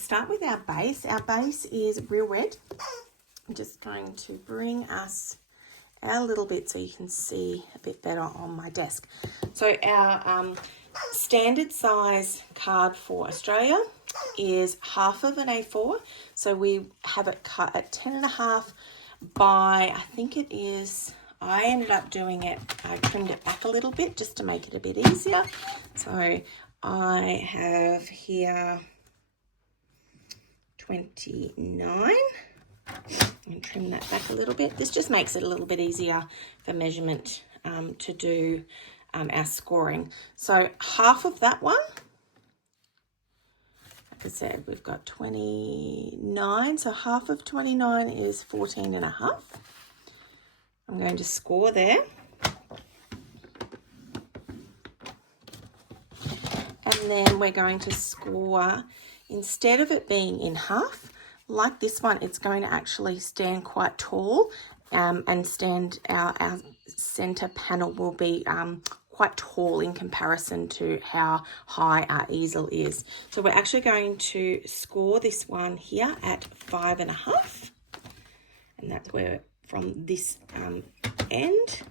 start with our base. Our base is real red. I'm just going to bring us our little bit so you can see a bit better on my desk. So our standard size card for Australia is half of an A4. So we have it cut at 10.5 by, I think it is, I ended up doing it, I trimmed it back a little bit just to make it a bit easier. So I have here 29 and trim that back a little bit. This just makes it a little bit easier for measurement to do our scoring. So half of that one, like I said, we've got 29, so half of 29 is 14.5. I'm going to score there. And then we're going to score, instead of it being in half, like this one, it's going to actually stand quite tall and stand, our center panel will be quite tall in comparison to how high our easel is. So we're actually going to score this one here at 5.5. And that's where from this end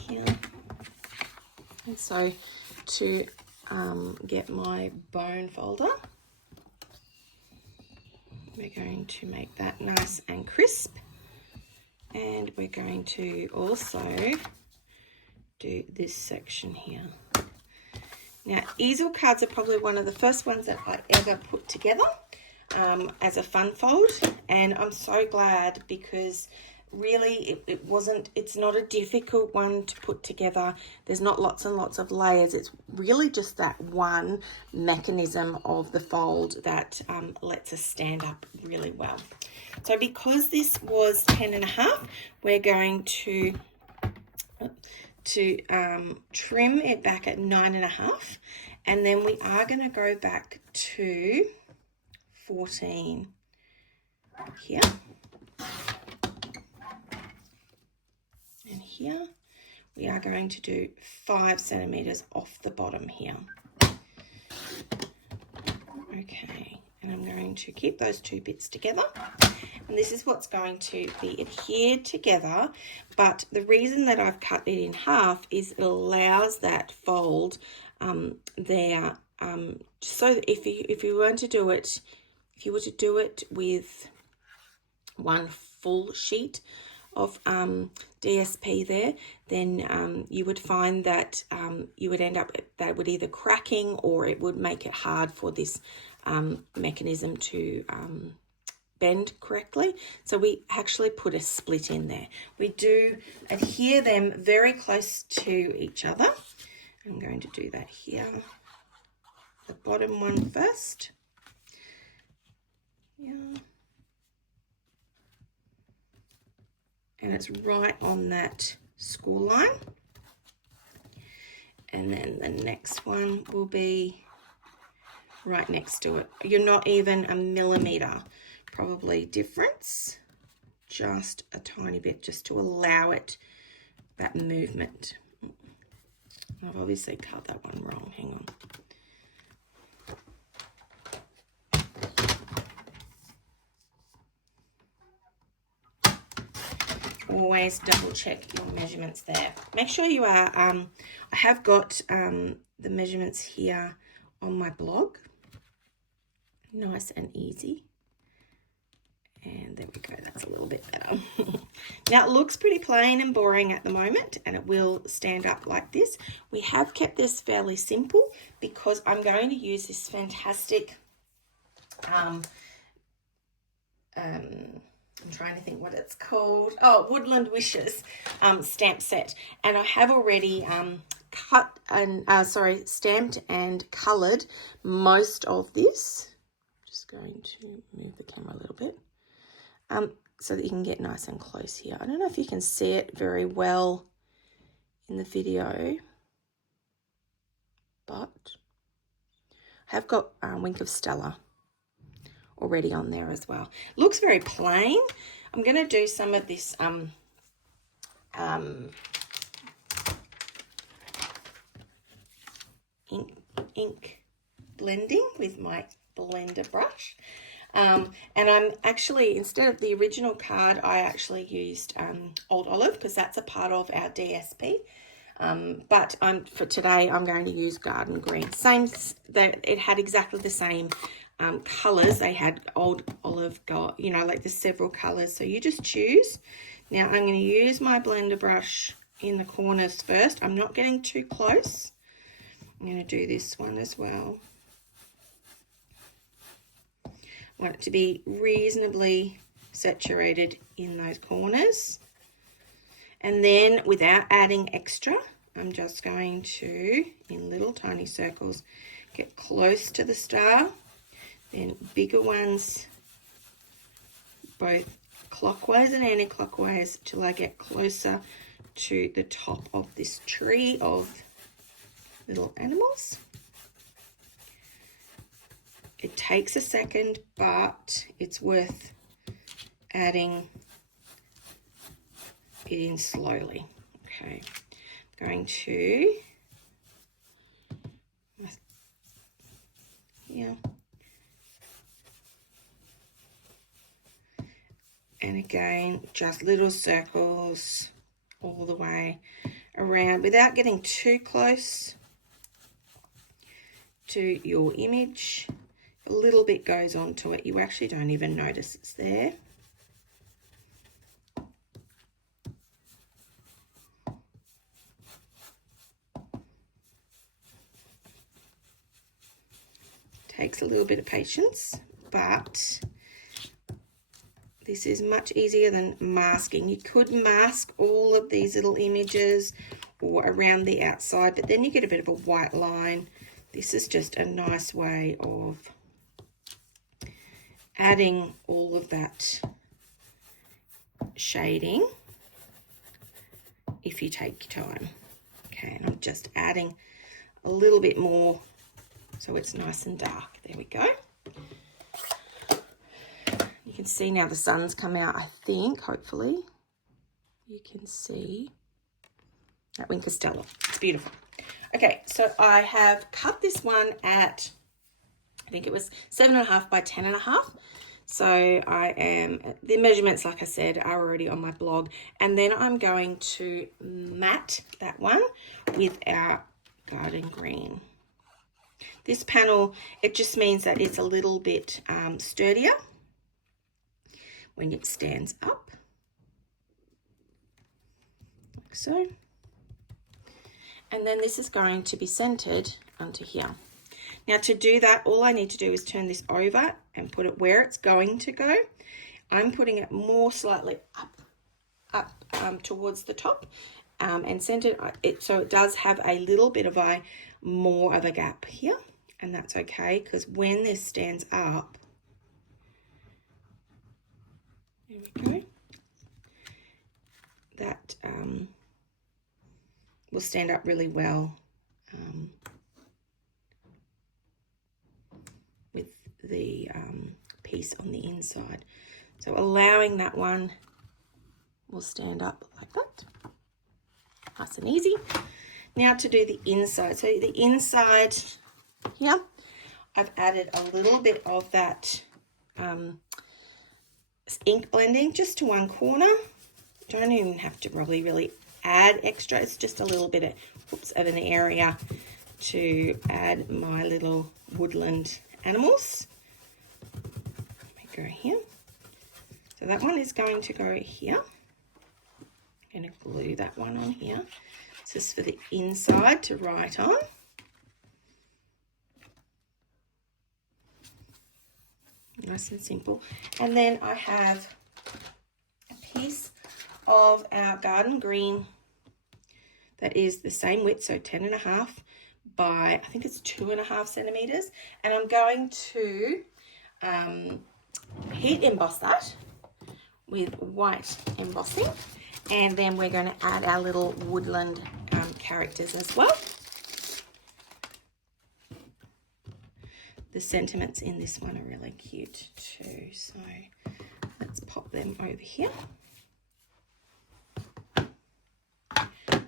here. And so to get my bone folder, we're going to make that nice and crisp, and we're going to also do this section here. Now, easel cards are probably one of the first ones that I ever put together as a fun fold, and I'm so glad because really it's not a difficult one to put together. There's not lots and lots of layers. It's really just that one mechanism of the fold that lets us stand up really well. So because this was 10.5, we're going to trim it back at 9.5, and then we are going to go back to 14 here. And here we are going to do 5 centimeters off the bottom here. Okay, and I'm going to keep those two bits together. And this is what's going to be adhered together. But the reason that I've cut it in half is it allows that fold there. So that if you were to do it, if you were to do it with one full sheet of DSP there, then you would find that you would end up, that would either cracking or it would make it hard for this mechanism to bend correctly. So we actually put a split in there. We do adhere them very close to each other. I'm going to do that here. The bottom one first. Yeah. And it's right on that score line. And then the next one will be right next to it. You're not even a millimeter probably difference, just a tiny bit, just to allow it that movement. I've obviously cut that one wrong, hang on. Always double check your measurements there. Make sure you are, I have got the measurements here on my blog. Nice and easy. And there we go, that's a little bit better. Now it looks pretty plain and boring at the moment, and it will stand up like this. We have kept this fairly simple because I'm going to use this fantastic I'm trying to think what it's called. Oh, Woodland Wishes stamp set. And I have already stamped and coloured most of this. Just going to move the camera a little bit so that you can get nice and close here. I don't know if you can see it very well in the video, but I have got Wink of Stella already on there as well. Looks very plain. I'm going to do some of this ink blending with my blender brush. And I'm actually, instead of the original card, I actually used Old Olive because that's a part of our DSP. But for today, I'm going to use Garden Green. It had exactly the same colours. They had Old Olive, you know, like there's several colours. So you just choose. Now I'm going to use my blender brush in the corners first. I'm not getting too close. I'm going to do this one as well. I want it to be reasonably saturated in those corners. And then without adding extra, I'm just going to, in little tiny circles, get close to the star, then bigger ones, both clockwise and anti-clockwise, till I get closer to the top of this tree of little animals. It takes a second, but it's worth adding it in slowly. Okay, I'm going to, yeah, and again, just little circles all the way around without getting too close to your image. A little bit goes onto it, you actually don't even notice it's there. Takes a little bit of patience, but this is much easier than masking. You could mask all of these little images or around the outside, but then you get a bit of a white line. This is just a nice way of adding all of that shading if you take your time. Okay, and I'm just adding a little bit more so it's nice and dark. There we go. You can see now the sun's come out, I think, hopefully. You can see that Winker Stella. It's beautiful. Okay, so I have cut this one at, I think it was 7.5 by 10.5. So the measurements, like I said, are already on my blog. And then I'm going to mat that one with our Garden Green. This panel, it just means that it's a little bit sturdier when it stands up, like so. And then this is going to be centered onto here. Now to do that, all I need to do is turn this over and put it where it's going to go. I'm putting it more slightly up towards the top and centered it so it does have a little bit of more of a gap here, and that's okay because when this stands up, there we go, that will stand up really well with the piece on the inside. So allowing that one will stand up like that. Nice and easy. Now to do the inside. So the inside here, I've added a little bit of that ink blending just to one corner. Don't even have to probably really add extra. It's just a little bit of an area to add my little woodland animals. Let me go here. So that one is going to go here. I'm going to glue that one on here. This is for the inside to write on. Nice and simple. And then I have a piece of our Garden Green that is the same width, so 10.5 by, I think it's 2.5 centimeters. And I'm going to heat emboss that with white embossing. And then we're going to add our little woodland characters as well. The sentiments in this one are really cute too. So let's pop them over here.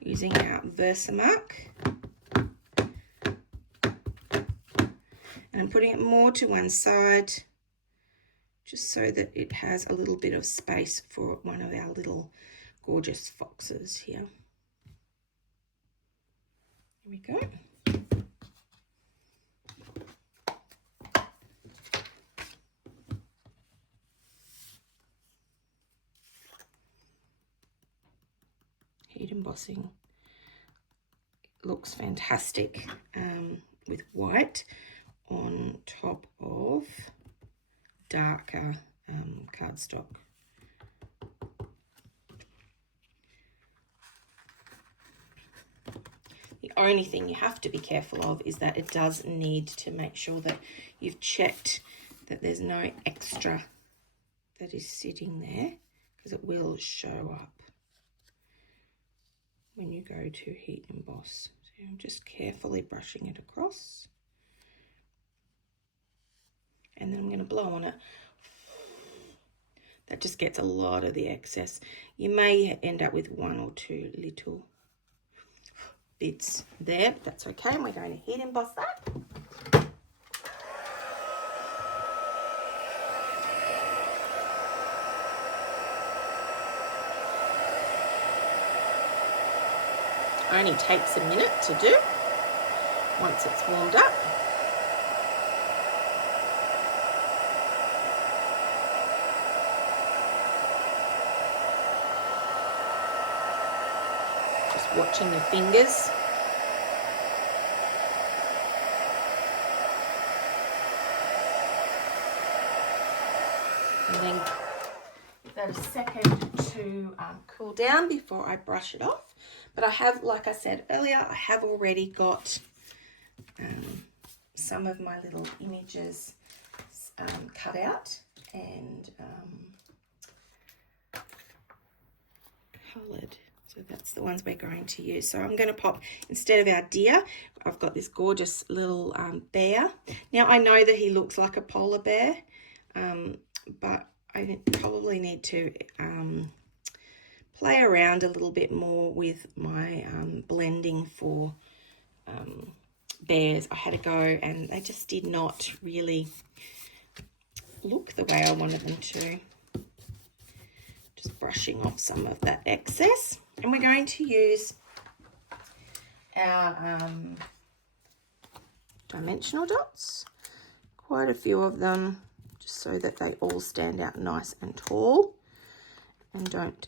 Using our Versamark. And And I'm putting it more to one side just so that it has a little bit of space for one of our little gorgeous foxes here. Here we go. Heat embossing looks fantastic with white on top of darker cardstock. The only thing you have to be careful of is that it does need to make sure that you've checked that there's no extra that is sitting there, because it will show up when you go to heat emboss. So I'm just carefully brushing it across. And then I'm going to blow on it. That just gets a lot of the excess. You may end up with one or two little bits there, but that's okay. And we're going to heat emboss that. Only takes a minute to do once it's warmed up. Just watching your fingers. And then give that a second to cool down before I brush it off. But I have, like I said earlier, I have already got some of my little images cut out and coloured. So that's the ones we're going to use. So I'm going to pop, instead of our deer, I've got this gorgeous little bear. Now I know that he looks like a polar bear, but I probably need to play around a little bit more with my blending for bears. I had a go and they just did not really look the way I wanted them to. Just brushing off some of that excess. And we're going to use our dimensional dots, quite a few of them, just so that they all stand out nice and tall. And don't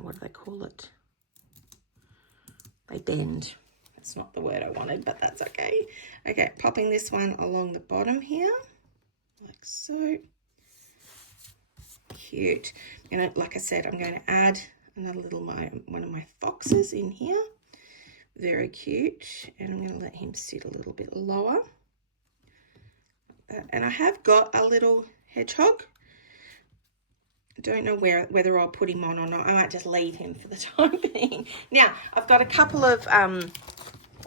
what do they call it? They bend. That's not the word I wanted, but that's okay. Okay, popping this one along the bottom here, like so. Cute. And like I said, I'm going to add another little one of my foxes in here. Very cute. And I'm going to let him sit a little bit lower. And I have got a little hedgehog. I don't know whether I'll put him on or not. I might just leave him for the time being. Now, I've got a couple of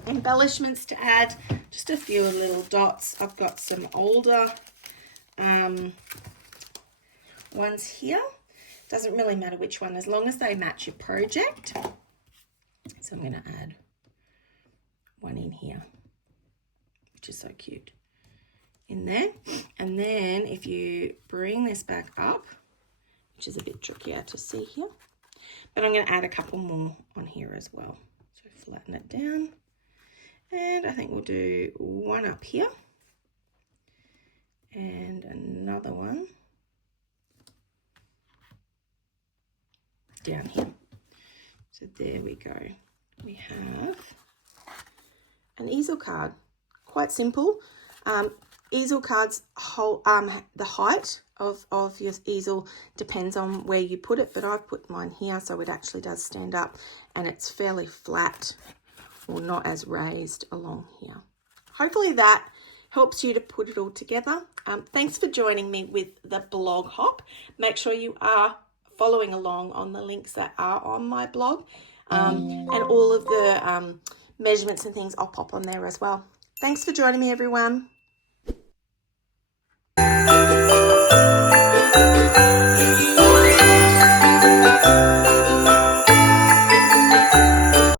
embellishments to add. Just a few little dots. I've got some older ones here. Doesn't really matter which one, as long as they match your project. So I'm going to add one in here, which is so cute. In there, and then if you bring this back up, which is a bit trickier to see here, but I'm going to add a couple more on here as well. So flatten it down, and I think we'll do one up here and another one down here. So there we go. We have an easel card, quite simple. Easel cards, the height of your easel depends on where you put it, but I've put mine here so it actually does stand up and it's fairly flat or not as raised along here. Hopefully that helps you to put it all together. Thanks for joining me with the blog hop. Make sure you are following along on the links that are on my blog, and all of the measurements and things I'll pop on there as well. Thanks for joining me, everyone.